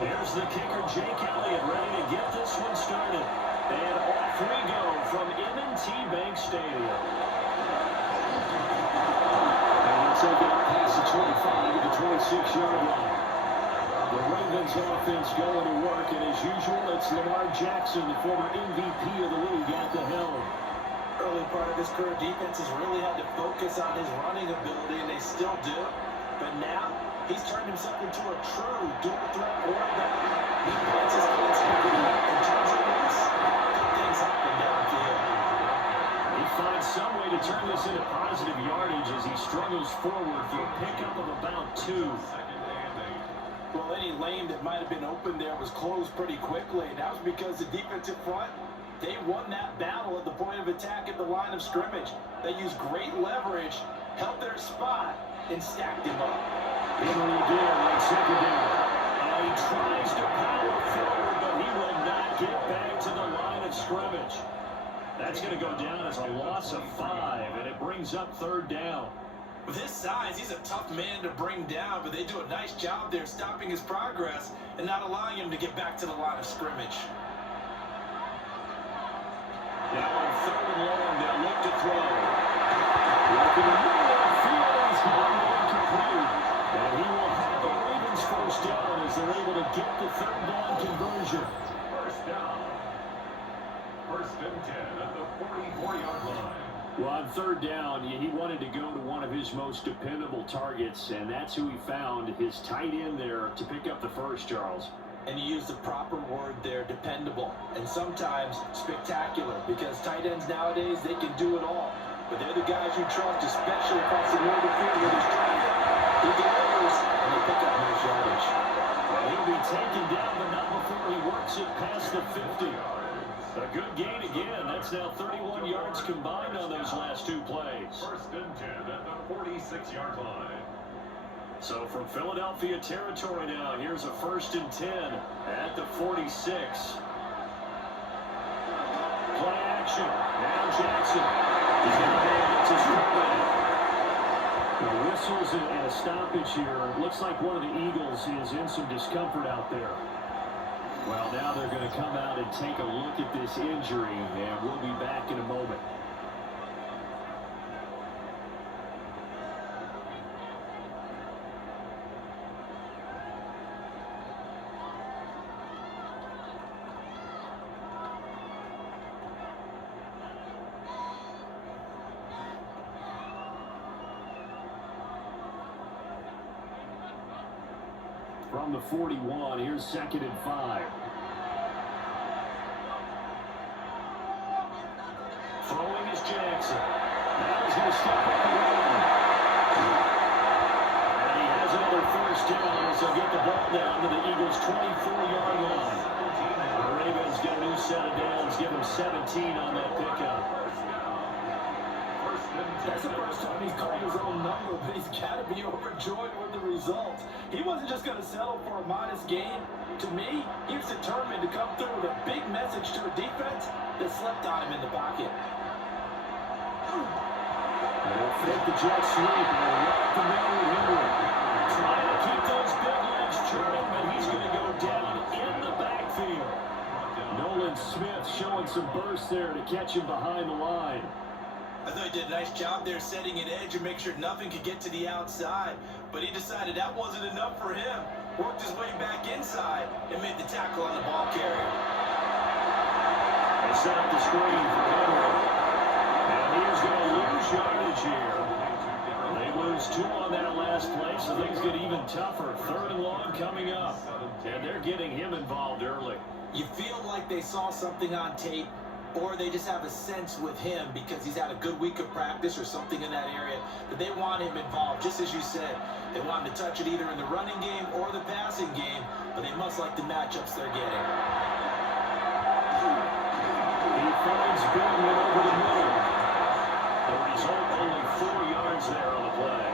Here's the kicker, Jake Elliott, ready to get this one started. And off we go from M&T Bank Stadium. And he'll take it past the 25 to the 26-yard line. The Ravens offense going to work, and as usual, it's Lamar Jackson, the former MVP of the league, at the helm. Early part of his career, defense has really had to focus on his running ability, and they still do. But now, he's turned himself into a true dual-threat quarterback. He plants his creativity and turns it loose. Good things happen downfield. He finds some way to turn this into positive yardage as he struggles forward for a pickup of about 2. Well, any lane that might have been open there was closed pretty quickly. And that was because the defensive front, they won that battle at the point of attack at the line of scrimmage. They used great leverage, held their spot, and stacked him up. Henry again on second down. And he tries to power forward, but he will not get back to the line of scrimmage. That's going to go down as a loss of 5, and it brings up 3rd down. With his size, he's a tough man to bring down, but they do a nice job there stopping his progress and not allowing him to get back to the line of scrimmage. Now on 3rd and long, they'll look to throw. Looking in the middle of the field, he's going incomplete. And he will have the Ravens first down as they're able to get the 3rd down conversion. First down. 1st and 10 at the 44-yard line. Well, on 3rd down, he wanted to go to one of his most dependable targets, and that's who he found, his tight end there, to pick up the first, Charles. And you use the proper word there, dependable, and sometimes spectacular, because tight ends nowadays, they can do it all. But they're the guys you trust, especially across the middle of the field with his traffic. He delivers, and they pick up nice yardage. Well, he'll be taken down, but not before he works it past the 50. A good gain again. That's now 31 yards combined on those last 2 plays. 1st and 10 at the 46-yard line. So from Philadelphia territory now, here's a 1st and 10 at the 46. Play action. Now Jackson. He's going to manage his quarterback. The whistles and a stoppage here. Looks like one of the Eagles is in some discomfort out there. Well, now they're going to come out and take a look at this injury, and we'll be back in a moment. From the 41, here's 2nd and 5. Throwing is Jackson. Now he's going to step up the run. And he has another first down as they'll get the ball down to the Eagles' 24-yard line. The Ravens get a new set of downs, give them 17 on that pickup. That's the first time he's called his own number, but he's got to be overjoyed with the result. He wasn't just going to settle for a modest gain. To me, he was determined to come through with a big message to a defense that slept on him in the pocket. They'll fake the jet sweep and they'll right the middle with Henry. Trying to keep those big legs churning, but he's going to go down in the backfield. Nolan Smith showing some burst there to catch him behind the line. I thought he did a nice job there setting an edge and make sure nothing could get to the outside. But he decided that wasn't enough for him. Worked his way back inside and made the tackle on the ball carrier. They set up the screen for Henry. And he is going to lose yardage here. They lose 2 on that last play, so things get even tougher. 3rd and long coming up. And they're getting him involved early. You feel like they saw something on tape, or they just have a sense with him because he's had a good week of practice or something in that area, but they want him involved, just as you said. They want him to touch it either in the running game or the passing game, but they must like the matchups they're getting. He finds Billman over the middle. The result, only 4 yards there on the play.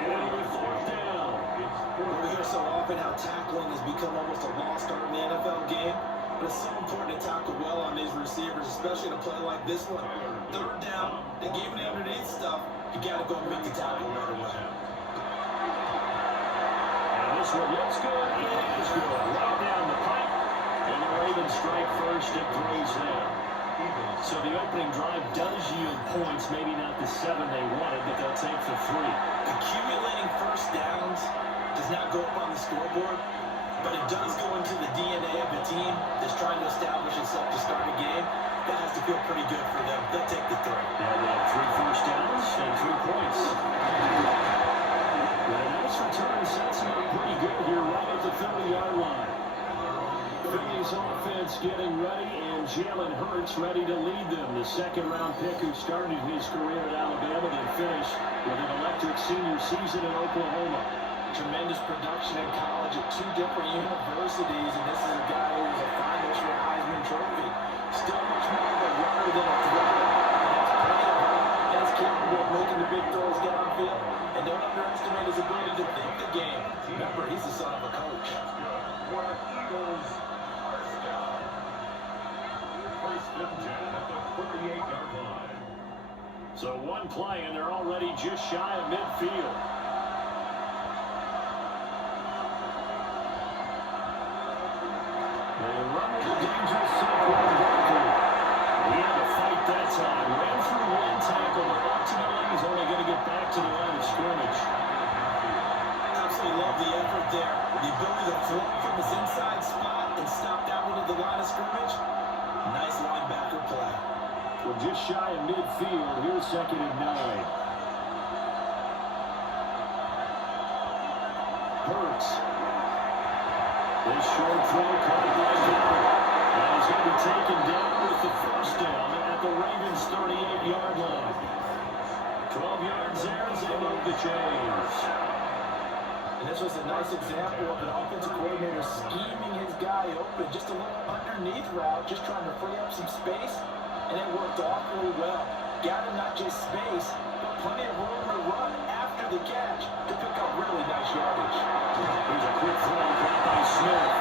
And with 4th down. We hear so often how tackling has become almost a lost art in the NFL game. But it's so important to tackle well on these receivers, especially in a play like this one. 3rd down, they gave it underneath stuff. You got to go and make the tackle right away. And this one looks good. It is good. Right down the pipe. And the Ravens strike first at 3's there. So the opening drive does yield points, maybe not the 7 they wanted, but they'll take the 3. Accumulating first downs does not go up on the scoreboard, but it does go into the DNA of a team that's trying to establish itself to start a game. That has to feel pretty good for them. They'll take the 3. And they have 3 first downs and 3 points. And a nice return sets them up pretty good here right at the 30-yard line. Philly's offense getting ready, and Jalen Hurts ready to lead them. The second-round pick who started his career at Alabama and finished with an electric senior season in Oklahoma. Tremendous production in college at 2 different universities, and this is a guy who was a finalist for a Heisman Trophy. Still much more of a runner than a thrower. And he's capable of making the big throws downfield. And don't underestimate his ability to think the game. Remember, he's the son of a coach. For Eagles, first down. First and 10 at the 48-yard line. So one play, and they're already just shy of midfield. They run with a dangerous Saquon Barkley. He had to fight that time. Ran through one tackle, but ultimately he's only going to get back to the line of scrimmage. Absolutely love the effort there. The ability to float from his inside spot and stop that one at the line of scrimmage. Nice linebacker play. We're just shy of midfield. Here's 2nd and 9. Hurts. This short throw caught by Cooper. And he's going to be taken down with the first down at the Ravens' 38-yard line. 12 yards there as they move the chains. And this was a nice example of an offensive coordinator scheming his guy open. Just a little underneath route, just trying to free up some space. And it worked awfully well. Got him not just space, but plenty of room to run after the catch to pick up really nice yardage. Here's a quick throw caught by Smith.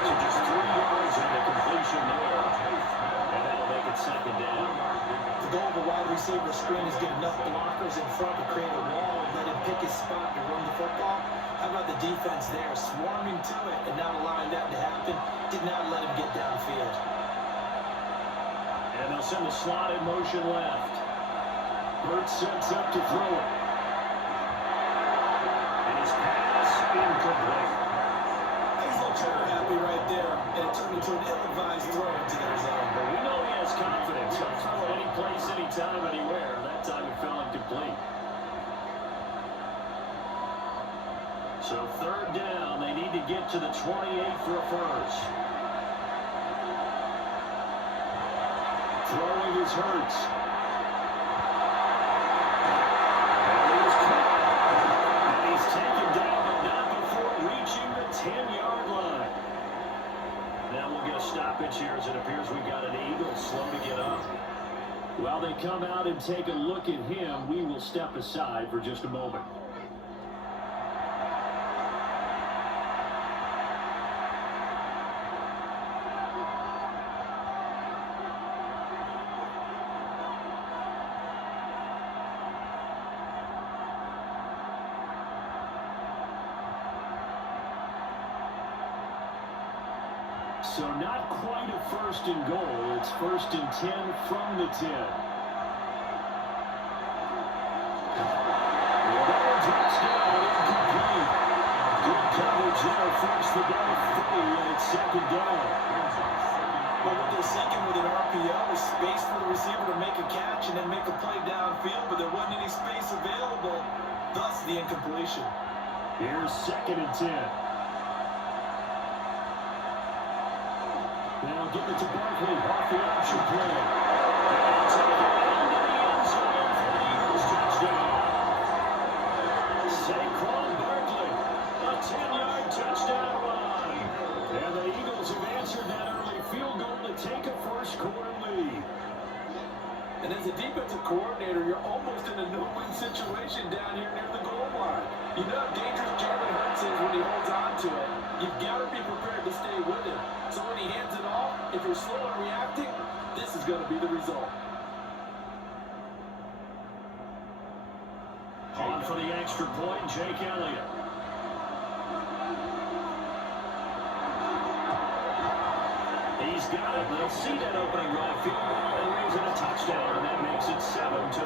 So just 3 yards in the completion there. And that'll make it 2nd down. The goal of a wide receiver screen is get enough blockers in front to create a wall and let him pick his spot to run the football. How about the defense there, swarming to it and not allowing that to happen? Did not let him get downfield. And they'll send the slot in motion left. Hurts sets up to throw it. And his pass incomplete. He's a little trigger happy right there, and it turned into an ill-advised throw into their zone. But we know he has confidence. He'll throw it any place, anytime, anywhere. That time it fell incomplete. So 3rd down, they need to get to the 28 for a first. Throwing his Hurts. And he's caught. And he's taken down, but not before reaching the 10-yard line. Now we'll get a stoppage here as it appears we've got an Eagle slow to get up. While they come out and take a look at him, we will step aside for just a moment. So not quite a 1st and goal. It's 1st and 10 from the 10. Touchdown, incomplete. Good coverage there. First the down 3, and it's 2nd down. Well, what they're seeking with an RPO is space for the receiver to make a catch and then make a play downfield, but there wasn't any space available. Thus, the incompletion. Here's 2nd and 10. Now give it to Barkley off the option play. And take it into the end zone for the Eagles touchdown. Saquon Barkley, a 10-yard touchdown run. And the Eagles have answered that early field goal to take a first-quarter lead. And as a defensive coordinator, you're almost in a no-win situation down here near the goal line. You know how dangerous Jalen Hurts is when he holds on to it. You've got to be prepared to stay with him. So when he hands it off, if you're slow in reacting, this is going to be the result. On for the extra point, Jake Elliott. He's got it. They'll see that opening right field and raise it a touchdown, and that makes it 7-3.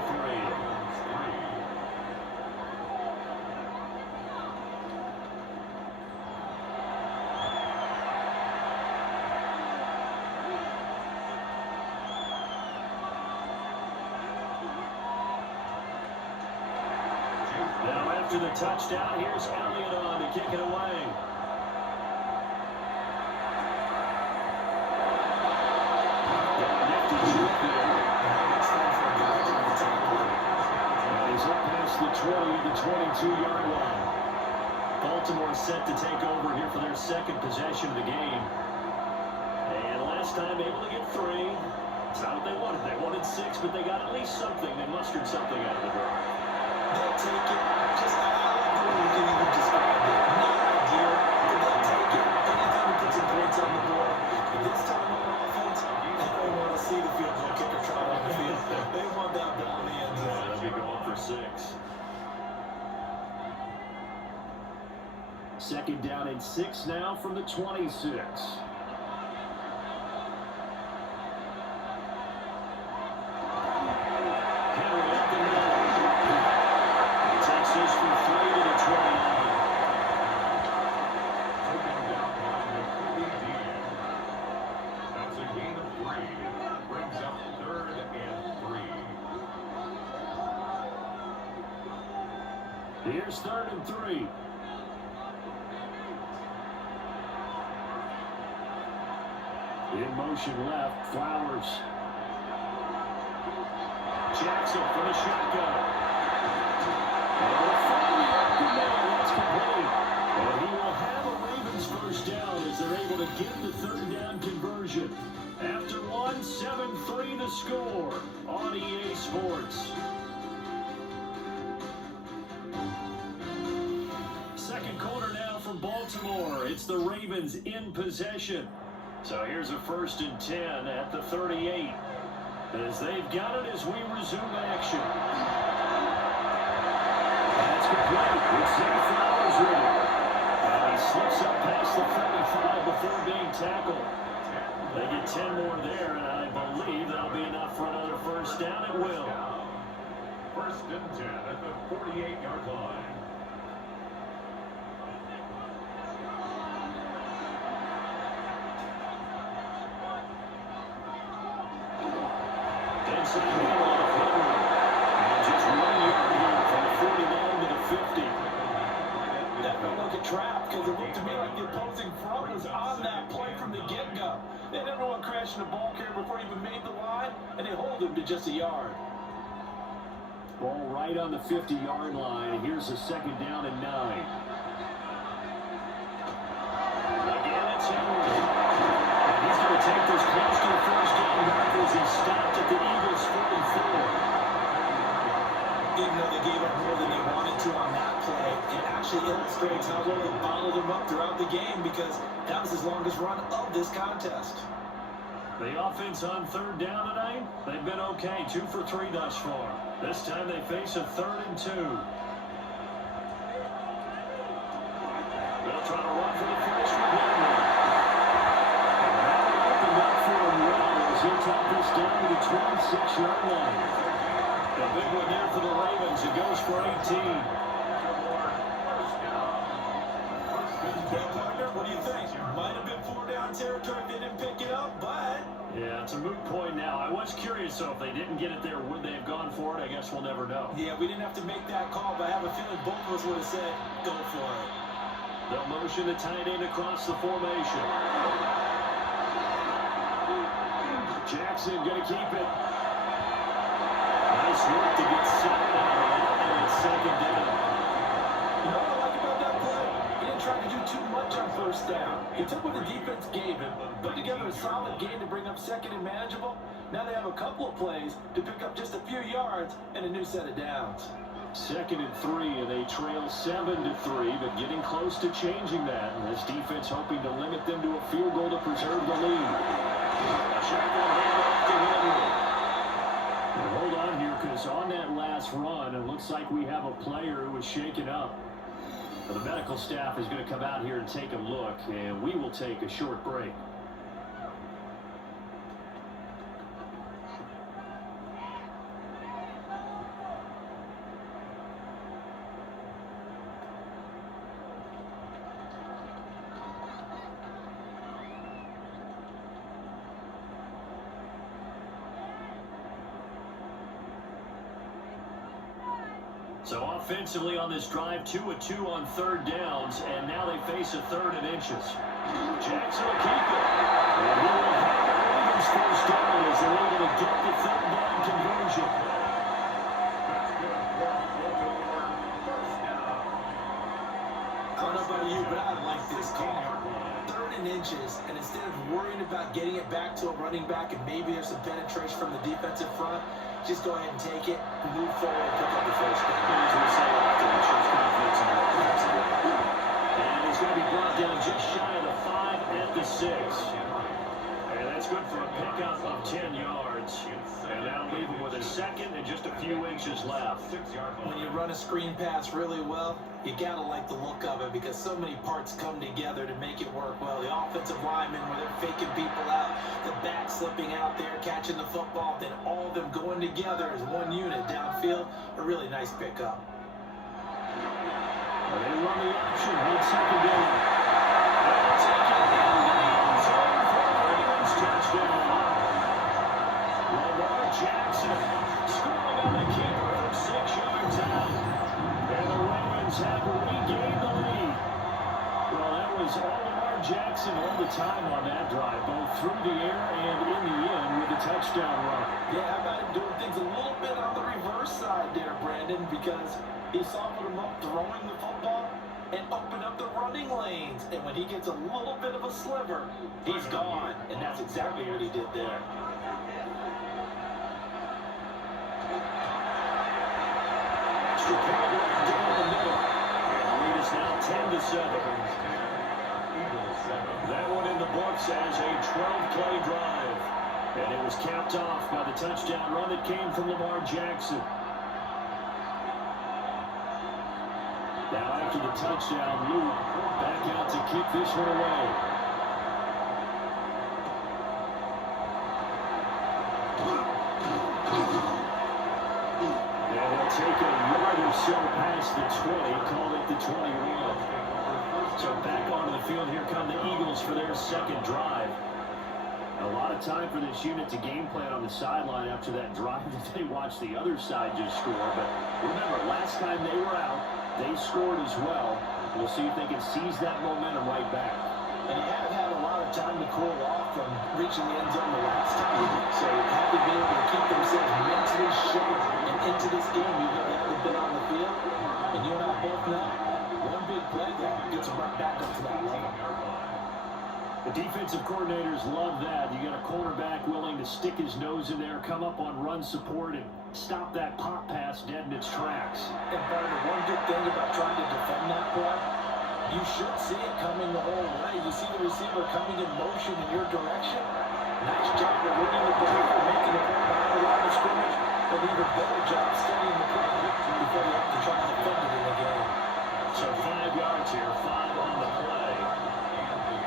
Now after the touchdown, here's Elliott on to kick it away. He's up past the 20, the 22-yard line. Baltimore set to take over here for their second possession of the game. And last time able to get 3. It's not what they wanted. They wanted 6, but they got at least something. They mustered something out of the door. They'll take it. Just I like the way you can even describe it. Not ideal, but they'll take it. Anything to put some points on the board. But this time on offense, they don't want to see the field goal kicker try on the field. They want that ball in the end zone. They'll be going for 6. Second down and 6 now from the 26. Here's 3rd and 3. In motion left, Flowers. Jackson for the shotgun. That's complete. And he will have a Ravens first down as they're able to get the 3rd down conversion. After 1, 7-3 the score on EA Sports. Second quarter now from Baltimore. It's the Ravens in possession. So here's a 1st and 10 at the 38. As they've got it as we resume action. That's complete with Zay Flowers ready. And he slips up past the 35 before being tackled. They get 10 more there, and I believe that'll be enough for another first down. It will. 1st and 10 at the 48-yard line. Inside handoff, Henry. And just 1 yard here from the 49 to the 50. That felt like a trap because it looked to me like the opposing front was on that play from the get-go. They didn't want crashing the ball carrier before he even made the line, and they hold him to just a yard. Ball right on the 50-yard line. Here's a 2nd down and 9. Again, it's Henry. And he's going to take this close to the first down markers. He's stopped at the Eagles' 44. Even though they gave up more than they wanted to on that play, it actually illustrates how well they bottled him up throughout the game because that was his longest run of this contest. The offense on 3rd down tonight, they've been okay. 2 for 3 thus far. This time they face a 3rd and 2. They'll try to run for the first one. And that opened up for him well as he'll top this down to the 26-yard line. A big one there for the Ravens. It goes for 18. What do you think? Might have been 4-down territory if they didn't pick it up, but... Yeah, it's a moot point now. I was curious, so if they didn't get it there, would they have gone for it? I guess we'll never know. Yeah, we didn't have to make that call, but I have a feeling both of us would have said, go for it. They'll motion the tight end across the formation. Jackson going to keep it. Nice work to get 7 out of that, and it's 2nd down. You know what I like about that play? He didn't try to do too much on 1st down. He took what the defense gave him, put together a solid game to bring up 2nd and manageable. Now they have a couple of plays to pick up just a few yards and a new set of downs. 2nd and 3, and they trail 7-3, but getting close to changing that. And this defense hoping to limit them to a field goal to preserve the lead. Shotgun handoff to Henry. Now hold on here, because on that last run, it looks like we have a player who was shaken up. The medical staff is going to come out here and take a look, and we will take a short break. So offensively on this drive, 2 of 2 on third downs, and now they face a third and inches. Jackson will keep it. And he will have the Ravens first down as they're able to get the third down conversion. I don't know about you, but I like this call. Third and inches, and instead of worrying about getting it back to a running back and maybe there's some penetration from the defensive front, just go ahead and take it, move forward, and pick up the first down. As we say often, it shows confidence in their offense. And he's going to be brought down just shy of the 5 at the 6. And that's good for a pickup of 10 yards. And that'll leave him with a second and just a few inches left. When you run a screen pass really well, you gotta like the look of it because so many parts come together to make it work well. The offensive linemen, where they're faking people out, the back slipping out there, catching the football, then all of them going together as one unit downfield. A really nice pickup. Well, they run the option, mid-second down. They'll take it down the end zone for the Ravens touchdown. Lamar Jackson scoring on the keeper from 6 yards out. And the Ravens have regained the lead. Well, that was all Lamar Jackson all the time on that drive, both through the air and in the end with a touchdown run. Yeah, how about him doing things a little bit on the reverse side there, Brandon, because he softened him up throwing the football and opened up the running lanes. And when he gets a little bit of a sliver, he's gone. And that's exactly what he did there. Extra point right down the middle. And the lead is now 10-7. That one in the books as a 12-play drive. And it was capped off by the touchdown run that came from Lamar Jackson. Now after the touchdown, Luke back out to kick this one away. And they'll take a yard or so past the 20, call it the 21. So back onto the field, here come the Eagles for their second drive. A lot of time for this unit to game plan on the sideline after that drive that they watched the other side just score. But remember, last time they were out, they scored as well. We'll see if they can seize that momentum right back. And he hadn't had a lot of time to cool off from reaching the end zone the last time. So had to be able to keep themselves mentally sharp and into this game, even though they haven't been on the field. And you and I both know, one big play there gets them right back up to that level. The defensive coordinators love that. You got a cornerback willing to stick his nose in there, come up on run support, and stop that pop pass dead in its tracks. And Barton, one good thing about trying to defend that play, you should see it coming the whole way. You see the receiver coming in motion in your direction. Nice job of winning the ball or making the play behind the line of scrimmage, but even better job studying the play before you have to try to defend it in the game. So 5 yards here, 5 on the play.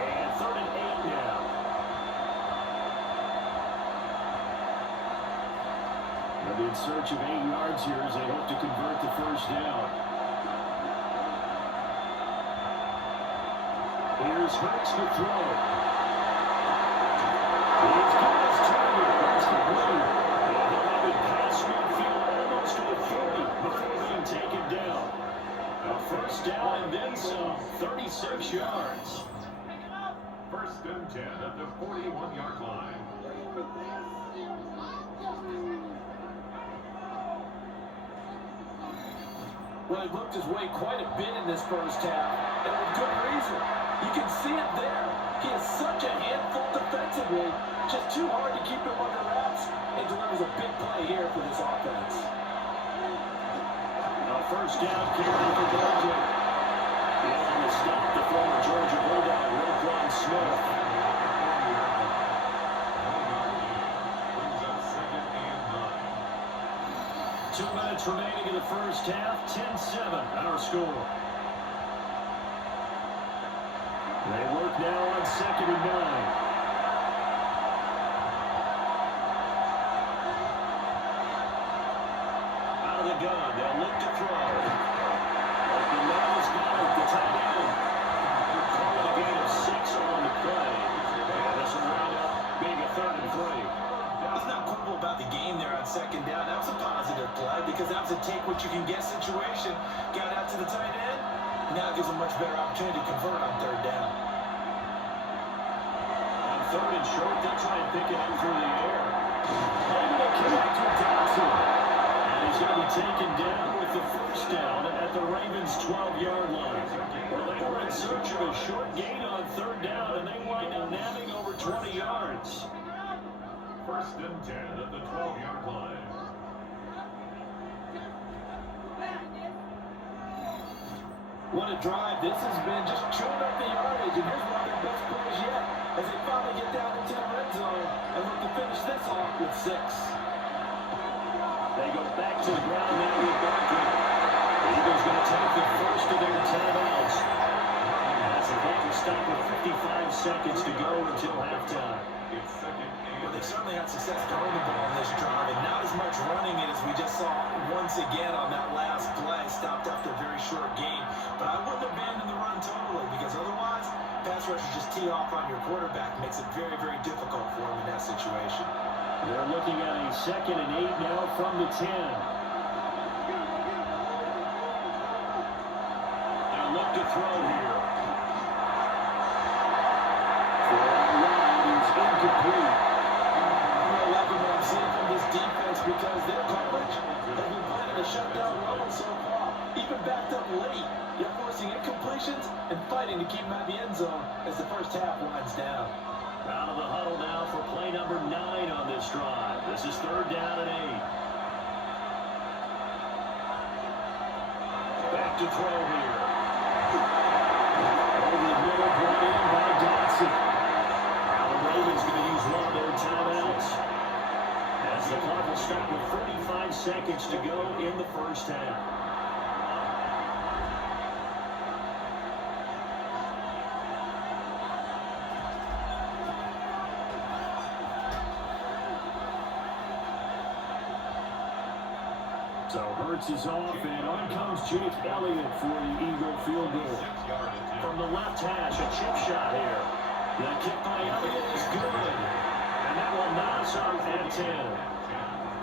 And 3rd and 8 now. They'll be in search of 8 yards here as they hope to convert the first down. Here's Hurts to throw. He's got his target. That's complete. And he'll have it past midfield almost to the 40 before being taken down. A first down and then some, 36 yards. First and 10 at the 41-yard line. Well, he looked his way quite a bit in this first half, and with good reason. You can see it there. He is such a handful defensively, just too hard to keep him under wraps, and delivers a big play here for this offense. A first down carry for Georgia. Able to stop the former Georgia Bulldog, Roquan Smith. Brings up 2nd and 9. 2 minutes remaining in the first half, 10-7, our score. They work now on 2nd and 9. Out of the gun, they'll look to throw. The man is got it, the tight end. Calling a gain of 6 on the play. And this will round up being a 3rd and 3. He's not quibble about the game there on 2nd down. That was a positive play because that was a a take what you can get situation. Got out to the tight end. Now gives a much better opportunity to convert on third down. On third and short, they'll try and pick it up through the air. Able to connect with Dodson. And he's going to be taken down with the first down at the Ravens' 12-yard line. Well, they were in search of a short gain on third down, and they wind up nabbing over 20 yards. First and 10 at the 12-yard line. What a drive. This has been just chewing up the yardage, and here's one of their best plays yet as they finally get down into the red zone and look to finish this off with 6. They go back to the ground now with Barkley. The Eagles going to take the first of their timeouts. As the Ravens stop with 55 seconds to go until halftime. It's second Well, and they certainly had success throwing the ball in this drive, and not as much running it as we just saw once again on that last play. Stopped after a very short gain. But I wouldn't abandon the run totally, because otherwise, pass rushers just tee off on your quarterback. Makes it very, very difficult for him in that situation. They're looking at a 2nd and 8 now from the 10. Now look to throw here. For a ride is incomplete. I'm liking what I'm seeing from this defense because their coverage has been playing a shutdown role so far. Even backed up late, they're forcing incompletions and fighting to keep them out of the end zone as the first half winds down. Out of the huddle now for play number 9 on this drive. This is 3rd down and 8. Back to throw here. Over the middle, brought in by Dodson. Now the Ravens going to use one of their timeouts. As the clock will stop with 35 seconds to go in the first half. So Hurts is off, and on comes Jake Elliott for the Eagle field goal. 6-yard attempt. From the left hash, a chip shot here. The kick by Elliott is good. And that will knock us off at 10.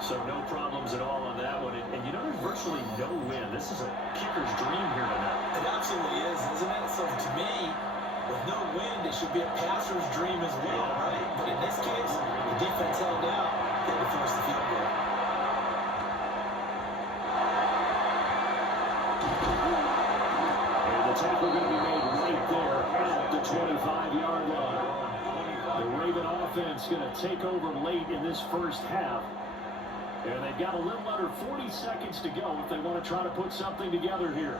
So no problems at all on that one. And you know, there's virtually no win. This is a kicker's dream here tonight. It absolutely is, isn't it? So to me, with no wind, it should be a passer's dream as well, right? But in this case, the defense held out. They would force the field goal. And the tackle going to be made right there at the 25-yard line. The Raven offense going to take over late in this first half. And they've got a little under 40 seconds to go if they want to try to put something together here.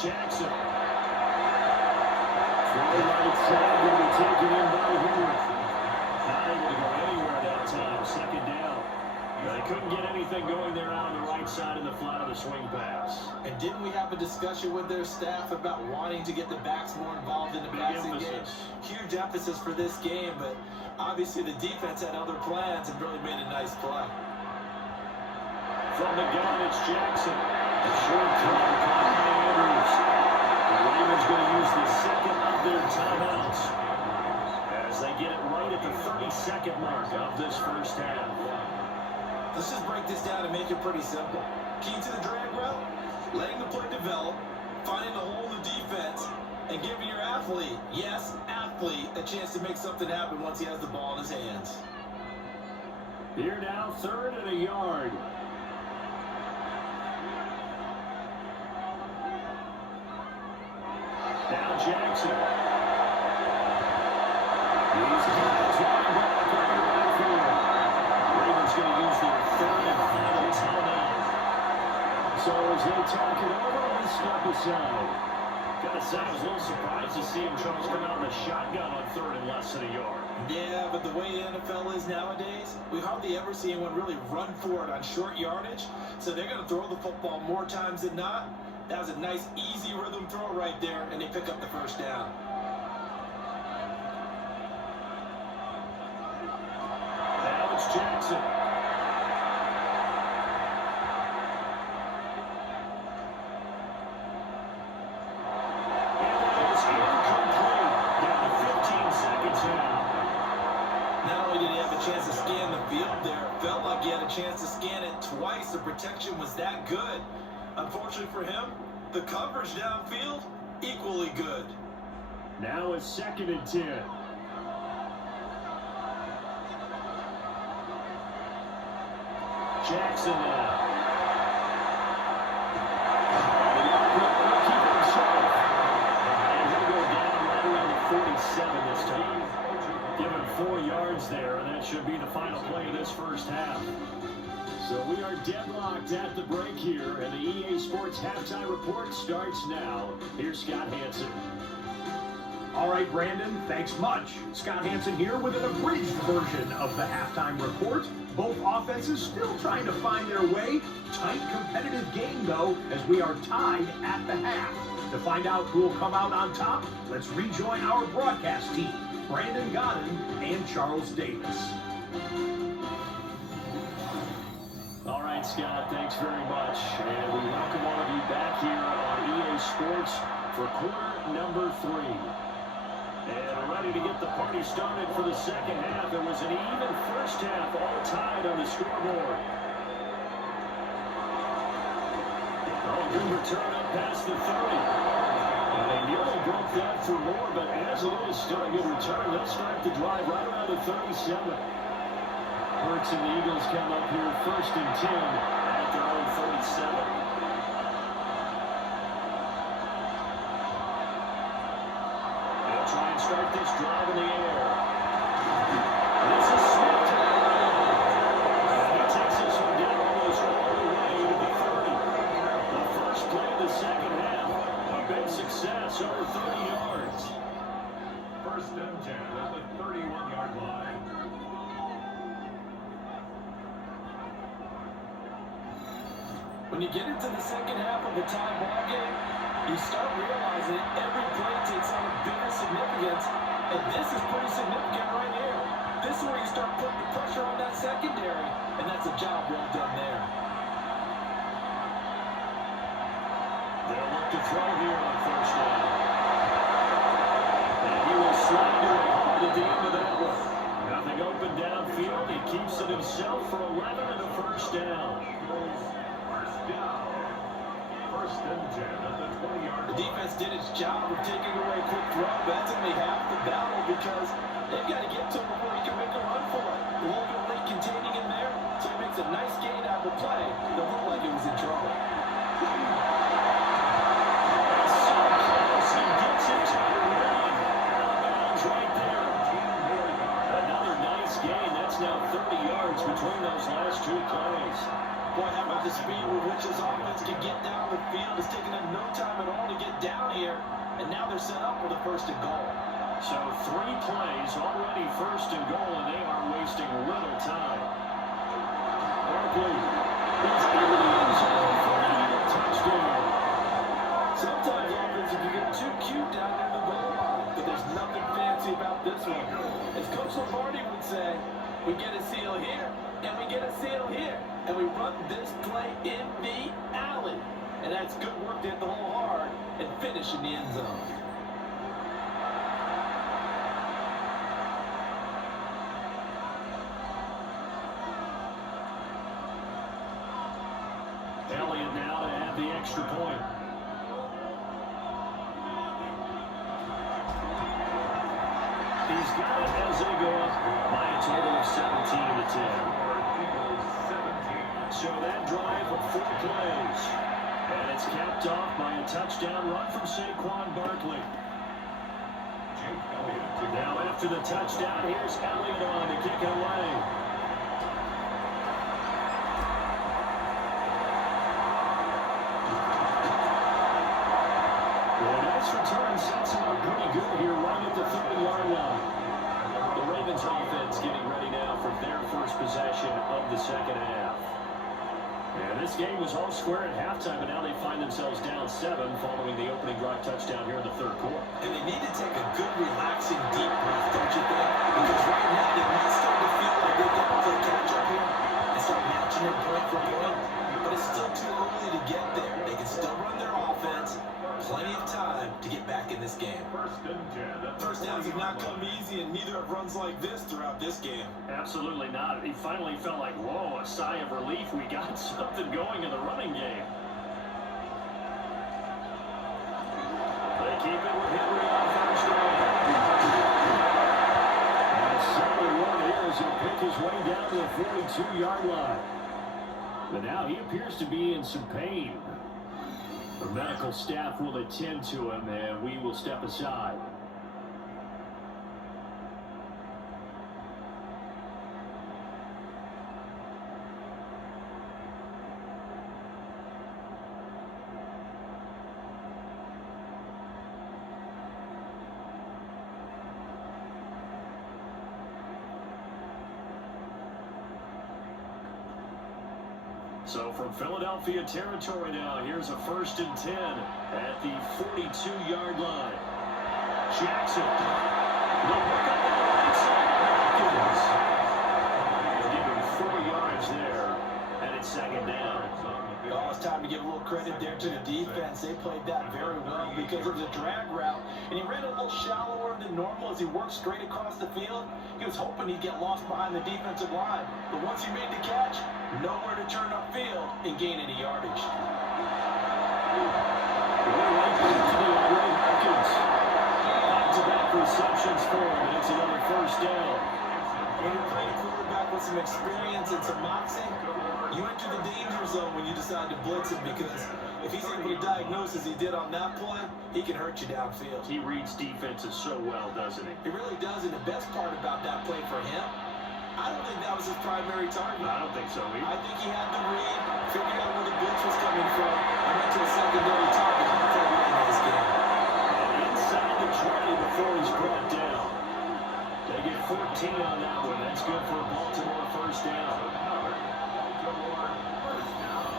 Jackson. Throw right side, going to be taken in by Henry. Not able to go anywhere that time, 2nd down. They couldn't get anything going there out on the right side in the flat of the swing pass. And didn't we have a discussion with their staff about wanting to get the backs more involved in the passing game? Huge emphasis for this game, but obviously the defense had other plans and really made a nice play. From the gun, it's Jackson. A short throw caught by Andrews. The Ravens going to use the 2nd of their timeouts as they get it right at the 32nd mark of this first half. Let's just break this down and make it pretty simple. Key to the drag route, letting the play develop, finding the hole in the defense, and giving your athlete, yes, athlete, a chance to make something happen once he has the ball in his hands. Here now, 3rd and a yard. Now Jackson. He's running back in the backfield. Ravens going to use their 3rd and final timeout. So as they talk it over, we step aside. Gotta say, I was a little surprised to see him, Charles, come out in the shotgun on 3rd and less than a yard. Yeah, but the way the NFL is nowadays, we hardly ever see anyone really run for it on short yardage. So they're going to throw the football more times than not. That was a nice, easy rhythm throw right there, and they pick up the first down. Now it's Jackson. And it is incomplete. chance to scan the field there. Felt like he had a chance to scan it twice. The protection was that good. Unfortunately for him, the coverage downfield, equally good. Now it's 2nd and 10. Jackson now. Keep him sharp. And he'll go down right around the 47 this time. Give him 4 yards there, and that should be the final play of this first half. So we are deadlocked at the break here, and the EA Sports Halftime Report starts now. Here's Scott Hansen. All right, Brandon, thanks much. Scott Hansen here with an abridged version of the halftime report. Both offenses still trying to find their way. Tight competitive game, though, as we are tied at the half. To find out who will come out on top, let's rejoin our broadcast team, Brandon Godden and Charles Davis. All right, Scott, thanks very much. And we welcome all of you back here on EA Sports for quarter number 3. And ready to get the party started for the second half. It was an even first half, all tied on the scoreboard. Oh, good return up past the 30. And nearly broke that for more, but as it is, still a good return. They'll start the drive right around the 37. Hurts and the Eagles come up here 1st and 10 at their own 37. Try and start this drive in the air. This is Smith. And he takes this one down almost all the way to the 30. The first play of the second half. A big success, over 30 yards. 1st and 10 at the 31-yard line. When you get into the second half of a tie ball game, you start realizing every play takes on a bigger significance, and this is pretty significant right here. This is where you start putting the pressure on that secondary, and that's a job well done there. They'll look to throw here on 1st down. And he will slide to it hard at the end of that one. Nothing open downfield. He keeps it himself for 11 and a 1st down. 1st and 10 at the 20-yard line. The defense did its job of taking away a quick throw, but that's only half the battle because they've got to get to him before he can make a run for it. A little bit late containing him there, so he makes a nice gain out of the play. Don't look like it was in trouble. So close. He gets it to the run. Right there. Another nice gain. That's now 30 yards between those last 2 plays. Boy, how about the speed with which this offense can get down the field? It's taken them no time at all to get down here, and now they're set up for the 1st and goal. So 3 plays, already 1st and goal, and they are wasting little time. Barkley is in the end zone for a touchdown. Sometimes offense can get too cute down near the goal line, but there's nothing fancy about this one. As Coach Lombardi would say, we get a seal here, and we get a seal here. And we run this play in the alley. And that's good work to hit the hole hard and finish in the end zone. Elliott now to add the extra point. He's got it as they go up by a total of 17 to 10. So that drive of 4 plays. And it's capped off by a touchdown run from Saquon Barkley. Now after the touchdown, here's Elliott on to kick it away. Well, nice return sets him up pretty good here right at the 30-yard line. The Ravens offense getting ready now for their first possession of the second half. And this game was all square at halftime, and now they find themselves down 7 following the opening drive touchdown here in the 3rd quarter. And they need to take a good, relaxing, deep breath, don't you think? Because right now they might start to feel like they've got to catch up here and start matching it point for point. But it's still too early to get there. They can still run their offense. Plenty of time to get back in this game. 1st and 10. 1st downs have not come easy, and neither have of runs like this throughout this game. Absolutely not. He finally felt like, whoa, a sigh of relief. We got something going in the running game. They keep it with Henry on first down. And somebody one here as he'll pick his way down to the 42-yard line. But now he appears to be in some pain. The medical staff will attend to him, and we will step aside. So from Philadelphia territory now, here's a 1st and 10 at the 42-yard line. Jackson. No look up on the right side. They'll give him 4 yards there, and it's 2nd down. Oh, it's time to give a little credit there to the defense. They played that very well because it was a drag route, and he ran a little shallower than normal as he worked straight across the field. He was hoping he'd get lost behind the defensive line, but once he made the catch, nowhere to turn upfield and gain any yardage. Back-to-back receptions for him, and it's another 1st down. When you're playing a quarterback with some experience and some moxie, you enter the danger zone when you decide to blitz him, because if he's able to diagnose as he did on that play, he can hurt you downfield. He reads defenses so well, doesn't he? He really does, and the best part about that play for him, I don't think that was his primary target. I don't think so either. I think he had the read, figured out where the blitz was coming from, and went to a secondary target on the in this game. And inside the 20 before he's brought down. They get 14 on that one. That's good for a Baltimore 1st down. Baltimore 1st down.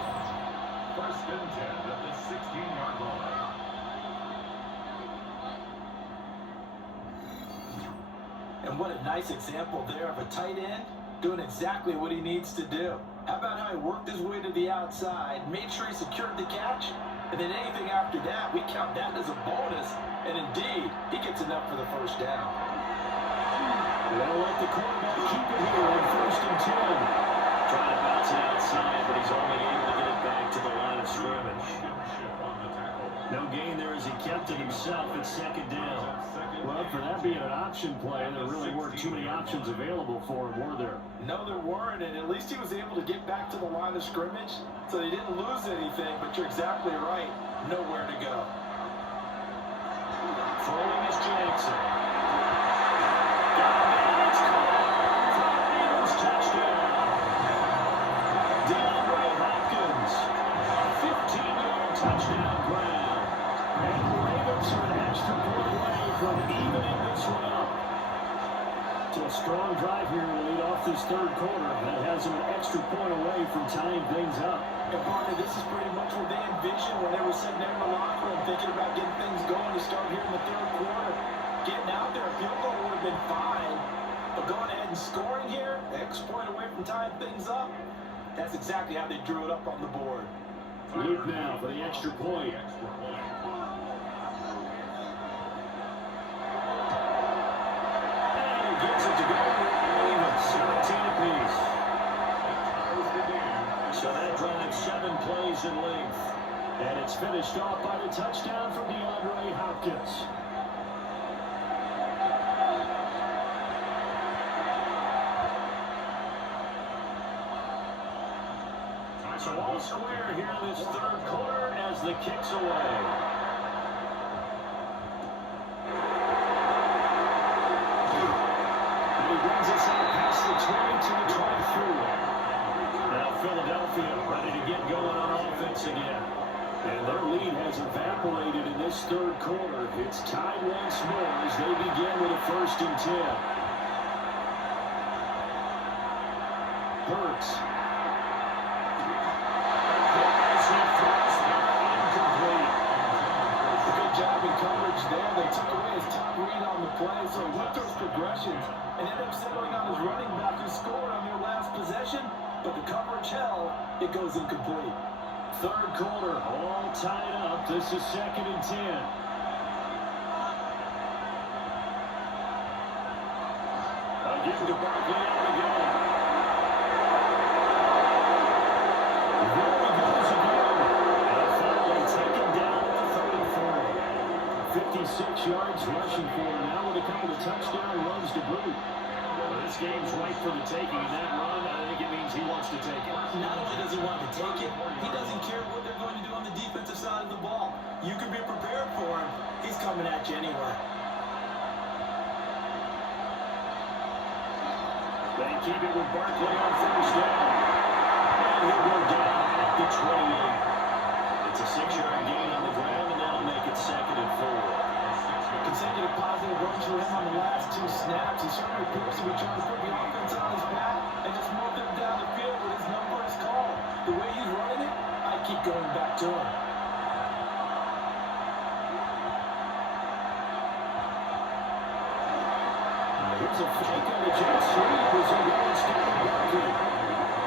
1st and 10 at the 16-yard line. And what a nice example there of a tight end doing exactly what he needs to do. How about how he worked his way to the outside, made sure he secured the catch, and then anything after that, we count that as a bonus. And indeed, he gets enough for the 1st down. They'll let the quarterback keep it here on 1st and 10. Trying to bounce it outside, but he's only able to get it back to the line of scrimmage. No gain there as he kept it himself at 2nd down. Well, for that being an option play, there really weren't too many options available for him, were there? No, there weren't, and at least he was able to get back to the line of scrimmage, so they didn't lose anything, but you're exactly right. Nowhere to go. Throwing is Jackson. Got a man, it's caught for a Ravens touchdown. DeAndre Hopkins, 15-yard touchdown grab. And the Ravens are an extra point away from evening this one up. To a strong drive here to lead off this 3rd quarter. That has them an extra point away from tying things up. And partner, this is pretty much what they envisioned when they were sitting there in the locker room thinking about getting things going to start here in the 3rd quarter. Getting out there, a field goal would have been fine. But going ahead and scoring here, extra point away from tying things up, that's exactly how they drew it up on the board. Luke now for the extra point. And he gets it to go. Even 17 apiece. So that drives 7 plays in length. And it's finished off by the touchdown from DeAndre Hopkins. So all square here in this 3rd quarter as the kick's away. And he brings us out past the 20 to the 23. Now Philadelphia ready to get going on offense again. And their lead has evaporated in this 3rd quarter. It's tied once more as they begin with a 1st and 10. Hurts. There, they took away his top read on the play, so he went those progressions and ended up settling on his running back who scored on their last possession, but the coverage held, it goes incomplete. 3rd quarter, all tied up. This is 2nd and 10. to Barkley out to go. There he goes again. And finally taken down at the 34. 56 yards rushing for him now with a couple of touchdown runs to boot. Well, this game's right for the taking, and that run, I think it means he wants to take it. Not only does he want to take it, he doesn't care what they're going to do on the defensive side of the ball. You can be prepared for him. He's coming at you anyway. They keep it with Barkley on first down. And he'll go down at the 28. It's a 6-yard gain on the ground, and that'll make it 2nd and 4. Consecutive positive runs for him on the last 2 snaps. He certainly appears to be trying to put the offense on his back and just move them down the field when his number is called. The way he's running it, I keep going back to him. Here's a fake on the jet sweep as he goes down Barkley.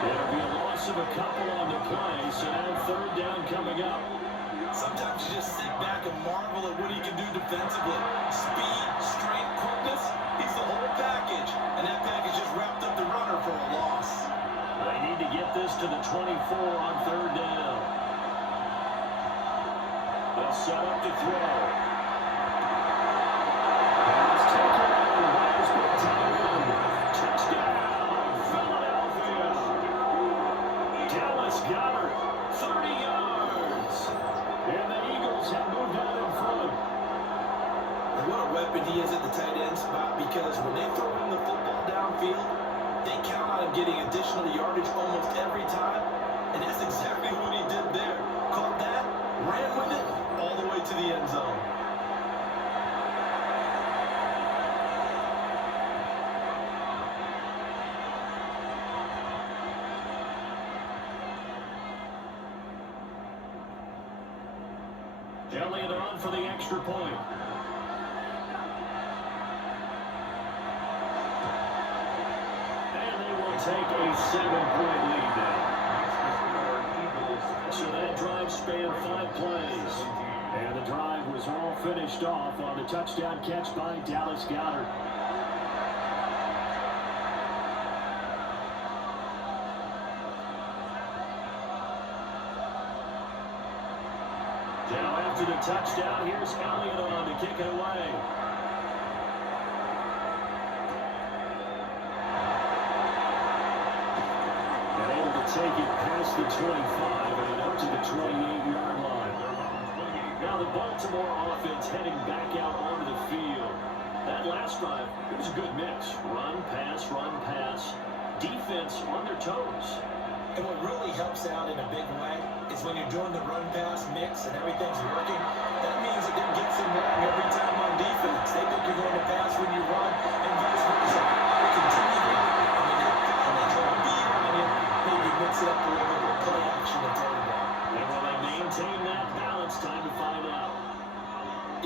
It'll be a loss of a couple on the play, so now 3rd down coming up. Sometimes you just sit back and marvel at what he can do defensively. Speed, strength, quickness, he's the whole package. And that package just wrapped up the runner for a loss. They need to get this to the 24 on 3rd down. They'll set up to throw. Pass taken by his big tight end. Touchdown, Philadelphia. Dallas Goedert, 30 yards. And the Eagles have moved out in front. And what a weapon he is at the tight end spot, because when they throw him the football downfield, they count on him getting additional yardage almost every time. And that's exactly what he did there. Caught that, ran with it, all the way to the end zone. Elliott on for the extra point. And they will take a 7-point lead now. So that drive spanned 5 plays. And the drive was all finished off on a touchdown catch by Dallas Goedert. Now after the touchdown, here's Elliott on to kick it away. And able to take it past the 25 and up to the 28-yard line. Now the Baltimore offense heading back out onto the field. That last drive, it was a good mix. Run, pass, defense on their toes. And what really helps out in a big way is when you're doing the run-pass mix and everything's working, that means that they're getting some wrong every time on defense. They think you're going to pass when you run, and vice versa. They continue that, and when they try to beat on you, maybe mix it up a little bit with play action and throw the ball. And will they maintain that balance? Time to find out.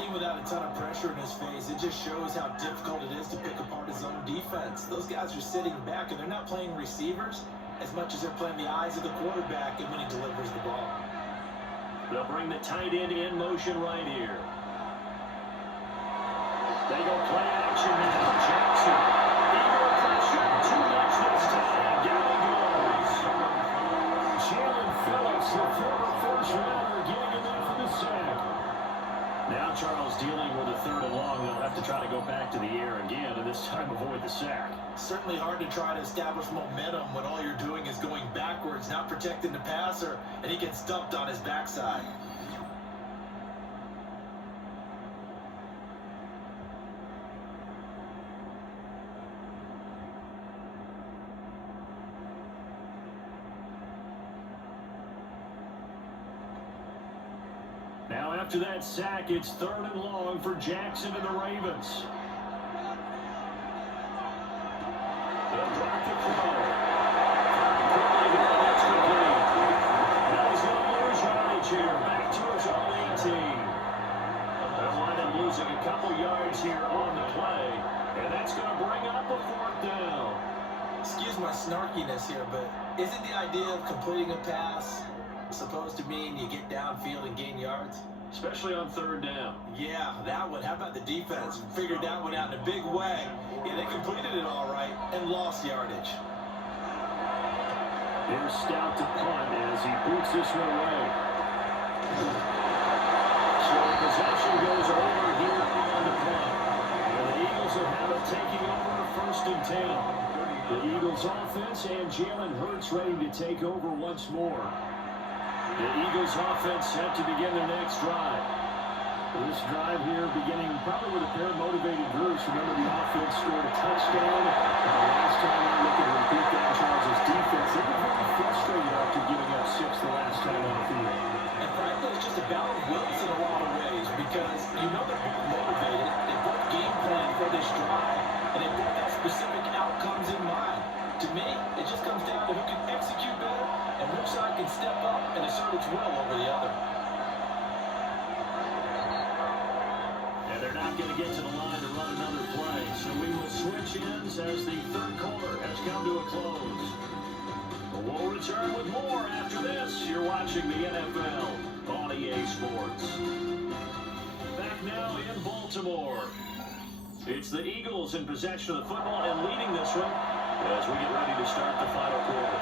Even without a ton of pressure in his face, it just shows how difficult it is to pick apart his own defense. Those guys are sitting back, and they're not playing receivers as much as they're playing the eyes of the quarterback and when he delivers the ball. They'll bring the tight end in motion right here. They go play action now. Jackson. Eagle pressure. Too much this time. Down he goes. Jalen Phillips, the former first-rounder, getting him in for the sack. Now Charles dealing with a 3rd and long. They'll have to try to go back to the air again, and this time avoid the sack. Certainly hard to try to establish momentum when all you're doing is going backwards, not protecting the passer, and he gets dumped on his backside. Now after that sack, it's 3rd and long for Jackson and the Ravens. They'll drop the throw. That's complete. Now he's going to lose yardage here. Back to his own 18. They'll wind up losing a couple yards here on the play. And that's going to bring up a 4th down. Excuse my snarkiness here, but isn't the idea of completing a pass supposed to mean you get downfield and gain yards? especially on third down. Yeah, that one. How about the defense? Figured that one out in a big way. Yeah, they completed it all right and lost yardage. Here's Stout to punt as he boots this one away. So possession goes over here on the punt. And the Eagles will have it taking over 1st and 10. The Eagles offense and Jalen Hurts ready to take over once more. The Eagles offense set to begin their next drive. This drive here beginning probably with a pair of motivated groups. Remember, the offense scored a touchdown. Last time we look at repeat that, Charles' defense, they were really frustrated after giving up 6 the last time on the field. And frankly, it's just a battle of wills in a lot of ways because you know they're both motivated. They both game plan for this drive, and they both have specific outcomes in mind. To me, it just comes down to who can execute better and which side can step up and assert its will over the other. And they're not going to get to the line to run another play, so we will switch ends as the third quarter has come to a close. We'll return with more after this. You're watching the NFL on EA Sports. Back now in Baltimore. It's the Eagles in possession of the football and leading this one as we get ready to start the final quarter.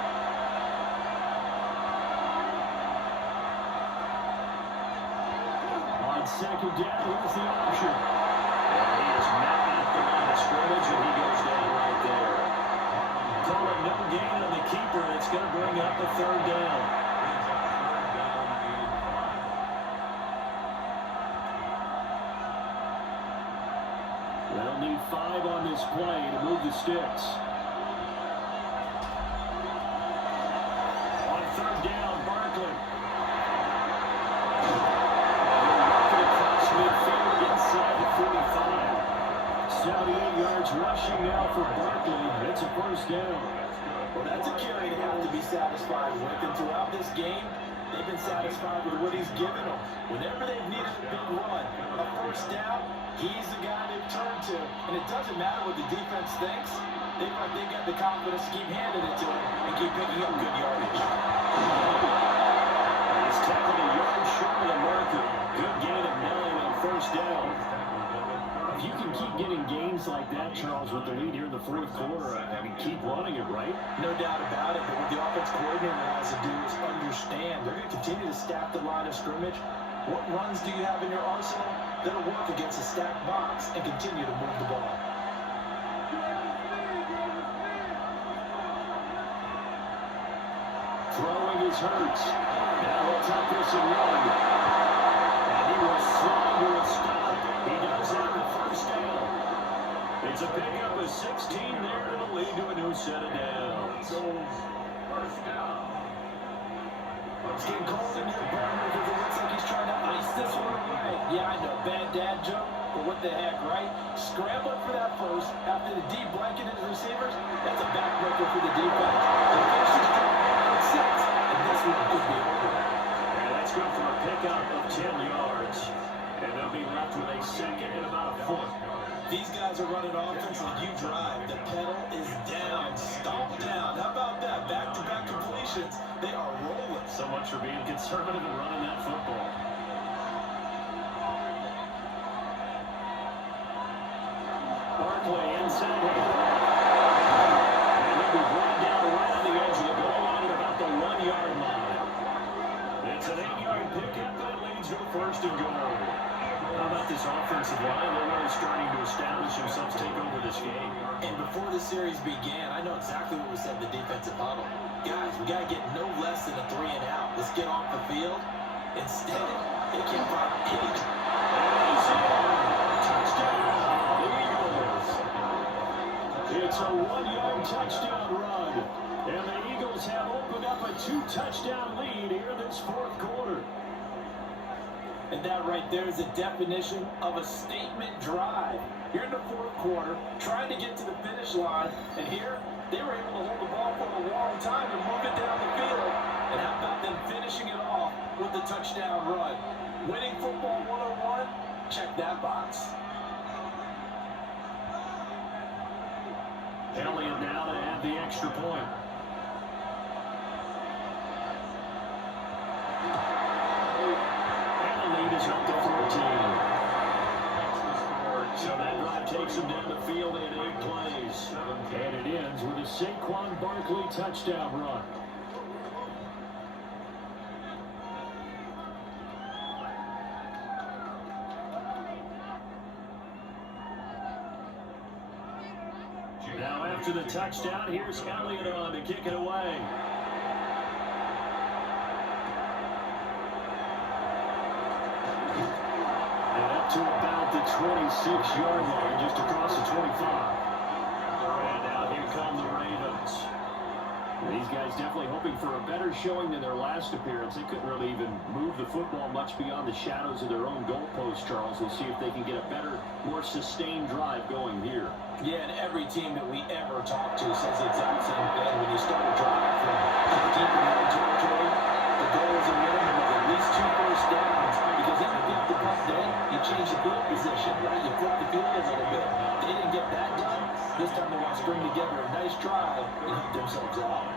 On second down, here's the option. And he is met at the line of scrimmage, and he goes down right there. Call it no gain on the keeper, and it's going to bring up a 3rd down. They'll need 5 on this play to move the sticks. On 3rd down, Barkley. Across midfield inside the 45. 78 yards rushing now for Barkley. It's a 1st down. Well, that's a carry they have to be satisfied with. And throughout this game, they've been satisfied with what he's given them. Whenever they've needed a big run, a 1st down, he's the guy they've turned to. And it doesn't matter what the defense thinks. They got the confidence to keep handing it to him and keep picking up good yardage. He's tackled a yard short of the marker. Good gain of 9 on 1st down. If you can keep getting gains like that, Charles, with the lead here in the 4th quarter, I mean, keep running it, right? No doubt about it, but what the offense coordinator has to do is understand they're going to continue to stack the line of scrimmage. What runs do you have in your arsenal that'll work against a stacked box and continue to move the ball? Throwing is Hurts. Now he'll tuck this and run. And he will slide to a stop. He does have the 1st down. It's a pickup of 16 there to the lead to a new set of downs. First down. It's getting cold in here, Burner, because it looks like he's trying to ice this one away. Yeah, I know, bad dad joke, but what the heck, right? Scrambling for that first after the deep blanket his receivers. That's a backbreaker for the defense. They finish his drive at 6, and this one could be over. And that's good for a pickup of 10 yards. And they'll be left with a 2nd and about a 4th. These guys are running offense like you drive. The pedal is down, stomp down. How about that? Back-to-back completions. They are rolling. So much for being conservative and running that football. Barkley inside. And they'll be brought down around the edge of the goal line at about the 1-yard line. It's an 8-yard pickup that leads to a 1st and goal. How about this offensive line? They're really starting to establish themselves, take over this game. And before the series began, I know exactly what we said in the defensive huddle. Guys, we got to get no less than a 3 and out. Let's get off the field. Instead, they can't find any. Touchdown, Eagles. It's a 1-yard touchdown run. And the Eagles have opened up a 2-touchdown lead here in this 4th quarter. And that right there is a definition of a statement drive. You're in the 4th quarter, trying to get to the finish line, and here, they were able to hold the ball for a long time and move it down the field. And how about them finishing it off with the touchdown run? Winning football 101? Check that box. Elliott now to add the extra point. And the lead is up to takes him down the field in 8 plays. And it ends with a Saquon Barkley touchdown run. Now after the touchdown, here's Elliott on to kick it away. And up to about the 26-yard line, just across the 25. And now here come the Ravens. These guys definitely hoping for a better showing than their last appearance. They couldn't really even move the football much beyond the shadows of their own goalpost, Charles. We'll see if they can get a better, more sustained drive going here. Yeah, and every team that we ever talk to says the exact same thing. When you start a drive from deep in their territory, the goal is a minimum of at least 2 first downs. Because even if you have to punt in, you change the field position, right? You flip the field a little bit. They didn't get that done. This time they want to string together a nice drive and help themselves out.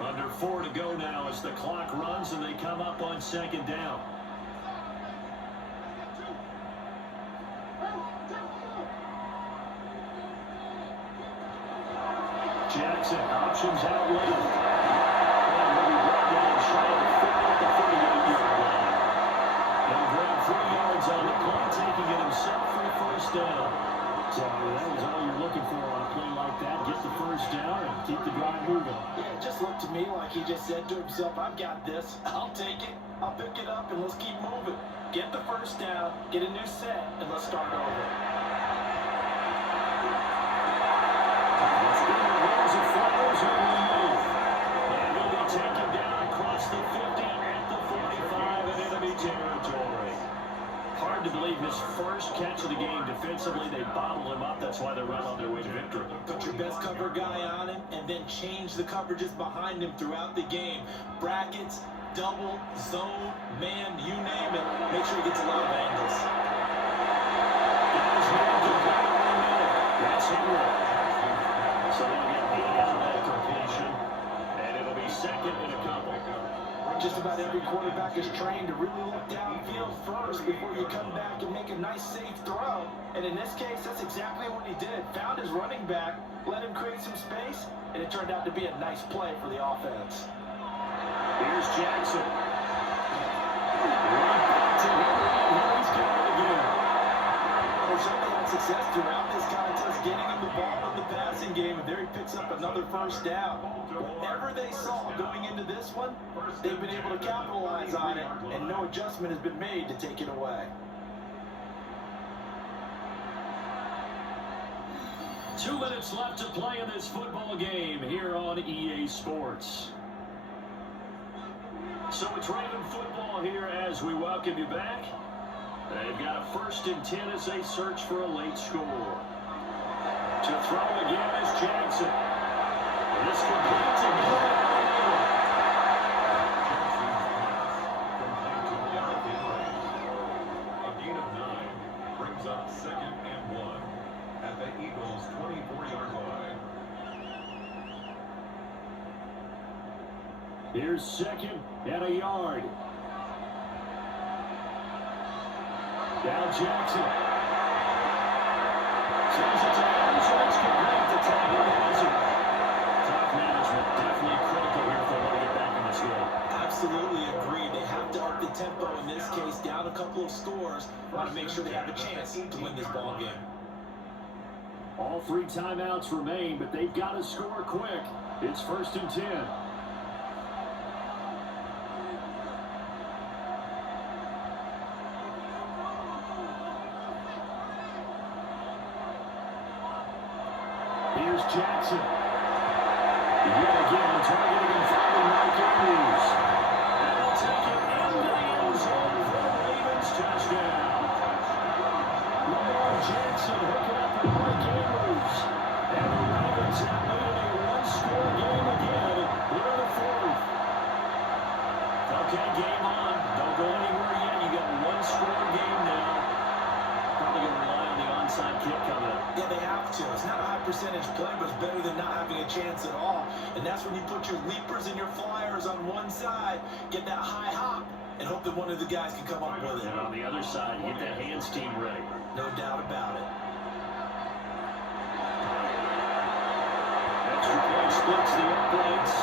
Under 4 to go now as the clock runs and they come up on 2nd down. Jackson, options out late. And will be brought down shy of the 48-yard line. He'll grab 3 yards on the play, taking it himself for the first down. So that was all you're looking for on a play like that. Get the first down and keep the drive moving. Yeah, it just looked to me like he just said to himself, I've got this. I'll take it. I'll pick it up, and let's keep moving. Get the first down, get a new set, and let's start over. Let's go. There's a flowers over the move. And he'll be taken down across the 50 at the 45 in enemy territory. Hard to believe his first catch of the game defensively. They bottled him up. That's why they're right on their way to victory. Put your best cover guy on him and then change the coverages behind him throughout the game. Brackets, double, zone, man, you name it. Make sure he gets a lot of angles. Guys, here to play over the middle. That's Henry. So they'll get 8 on that completion. And it'll be 2nd and a couple. Just about every quarterback is trained to really look downfield first before you come back and make a nice, safe throw. And in this case, that's exactly what he did. Found his running back, let him create some space, and it turned out to be a nice play for the offense. Here's Jackson. Right back to Henry, and Henry's got it again. Well, certainly had success throughout this contest, getting him the ball in the passing game, and there he picks up another first down. Whatever they saw going into this one, they've been able to capitalize on it, and no adjustment has been made to take it away. 2 minutes left to play in this football game here on EA Sports. So it's Raven football here as we welcome you back. They've got a 1st and 10 as they search for a late score. To throw again is Jackson. This completes a gain of 9 brings up 2nd and 1 at the Eagles' 24-yard line. Here's 2nd and a yard. Now Jackson. Sends it to Anderson. It's complete to Tyler Hazard. Clock management definitely critical here if they want to get back in this game. Absolutely agreed. They have to up the tempo in this case, down a couple of scores. Want to make sure they have a chance to win this ball game. All 3 timeouts remain, but they've got to score quick. It's 1st and 10. Here's Jackson. Yet again, targeting and finding Mike Andrews. And they'll take it into the end zone for the Ravens touchdown. Lamar Jackson hooking up with Mike Andrews. And the Ravens have made it a 1-score game again. We're in the 4th. Okay, game on. Don't go anywhere yet. You got a 1-score game now. Probably going to rely on the onside kick coming up. Yeah, they have to. It's not a high percentage play, but it's better than not having a chance at all. And that's when you put your leapers and your flyers on one side, get that high hop, and hope that one of the guys can come up with it. And on the other side, get that hands team ready. No doubt about it. Extra point splits the uprights.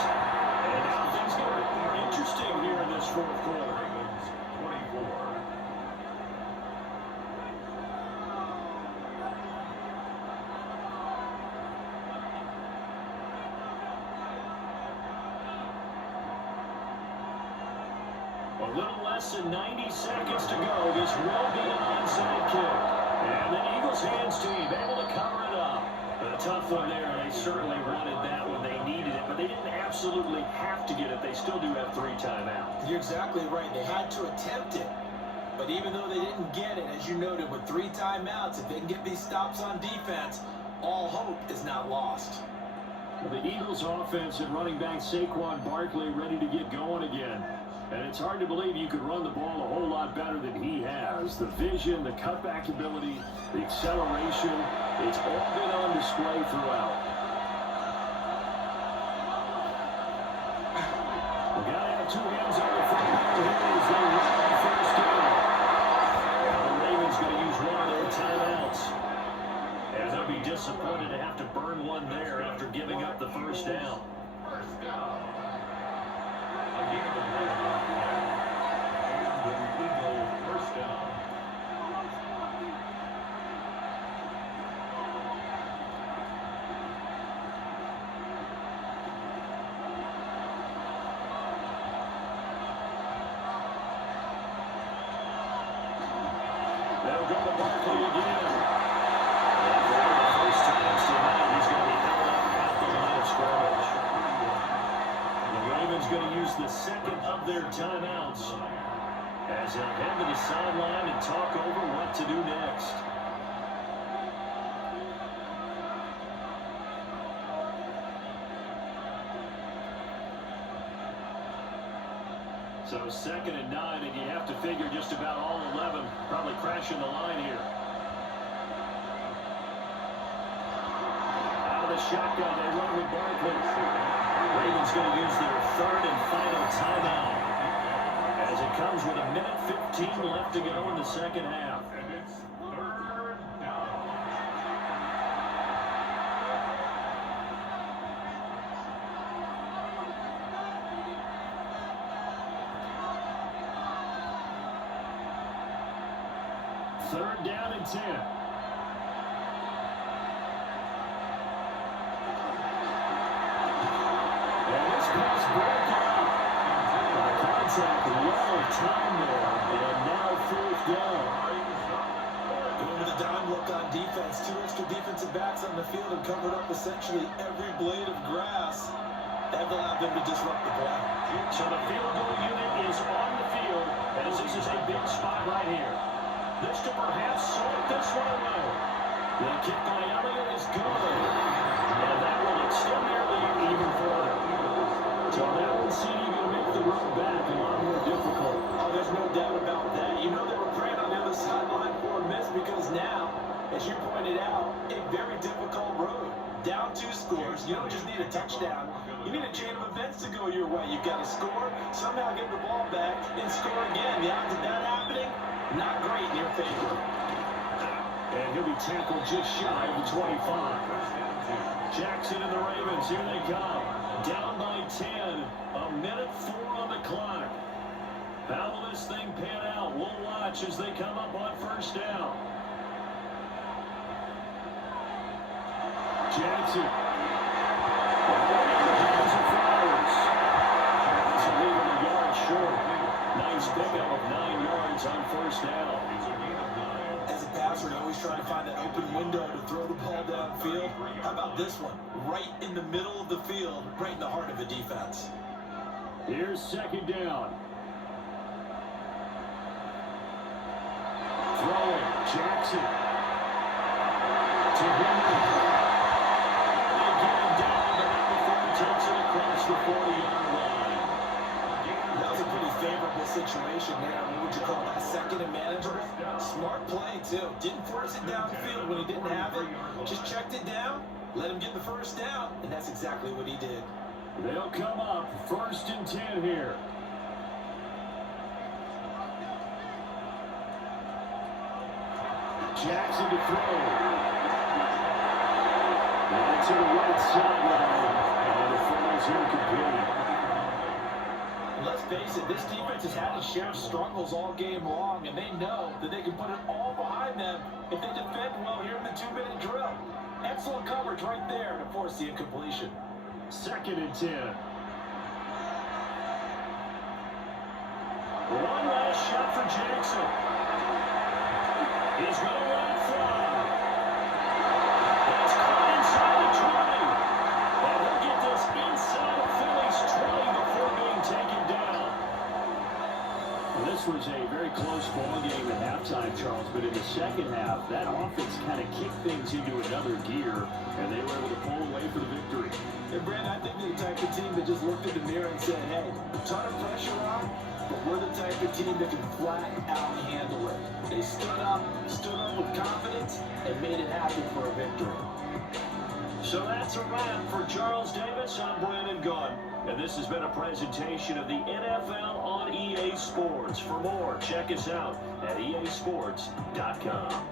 And now things get a bit more interesting here in this fourth quarter. Ravens 24. A little less than 90 seconds to go. This will be an onside kick. And the Eagles hands team able to cover it up. But a tough one there. They certainly wanted that when they needed it, but they didn't absolutely have to get it. They still do have 3 timeouts. You're exactly right. They had to attempt it. But even though they didn't get it, as you noted, with 3 timeouts, if they can get these stops on defense, all hope is not lost. The Eagles offense and running back Saquon Barkley ready to get going again. And it's hard to believe you could run the ball a whole lot better than he has. The vision, the cutback ability, the acceleration, it's all been on display throughout. We got to have 2 hands on the football here as they run the first down. And the Ravens going to use one of their timeouts. And they'll be disappointed to have to burn one there after giving up the first down. First down. Again, the ball on the line. And the Eagles first down. They'll go to Barkley again. And for the first time tonight, he's going to be held up at the line of scrimmage. The Ravens going to use the second of their timeouts as they'll head to the sideline and talk over what to do next. So 2nd and 9, and you have to figure just about all 11 probably crashing the line here. Out of the shotgun, they run with Barkley. Ravens going to use their 3rd and final timeout as it comes with 1:15 left to go in the second half. And it's 3rd down. Third down and 10. And this pass broken up. The contact well timed there. And now 4th down. Going with a dime look on defense. 2 extra defensive backs on the field and covered up essentially every blade of grass. That allowed them to disrupt the play. So the field goal unit is on the field as this is a big spot right here. This to perhaps sort this one away. The kick by Elliott is good. And that will extend their lead even further. So that will see you going to make the road back a lot more difficult. Oh, there's no doubt about that. You know they were praying on the other sideline for a miss because now, as you pointed out, a very difficult road. Down 2 scores. You don't just need a touchdown. You need a chain of events to go your way. You've got to score, somehow get the ball back, and score again. The odds of that happening, not great in your favor. And he'll be tackled just shy of the 25. Jackson and the Ravens, here they come. Down by 10. 1:04 on the clock. How will this thing pan out? We'll watch as they come up on first down. Jackson. Jackson leaving the yard short. Nice pickup of 9 yards on first down. As a passer, you're always trying to find that open window to throw the ball downfield. How about this one? Right in the middle of the field, right in the heart of a defense. Here's 2nd down. Throwing. Jackson. To Henry. They get him down, but not before he takes it across the 40-yard line. That was a pretty favorable situation there. What would you call that? 2nd and manageable? Smart play, too. Didn't force it downfield when he didn't have it. Just checked it down, let him get the first down, and that's exactly what he did. They'll come up 1st and 10 here. Jackson to throw. And to the right sideline. And the fall's incomplete. Let's face it, this defense has had its share of struggles all game long, and they know that they can put it all behind them if they defend well here in the 2-minute drill. Excellent coverage right there to force the incompletion. 2nd and 10. One last shot for Jackson. He's going to let it fly. It's caught inside the 20. And he'll get this inside of Philly's 20 before being taken down. This was a very close ball game at halftime, Charles, but in the second half, that offense kind of kicked things into another gear, and they were able to pull away for the victory. And Brandon, I think they're the type of team that just looked in the mirror and said, hey, a ton of pressure on, but we're the type of team that can flat out handle it. They stood up with confidence, and made it happen for a victory. So that's a wrap for Charles Davis. I'm Brandon Gunn, and this has been a presentation of the NFL on EA Sports. For more, check us out at easports.com.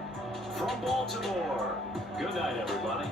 From Baltimore, good night, everybody.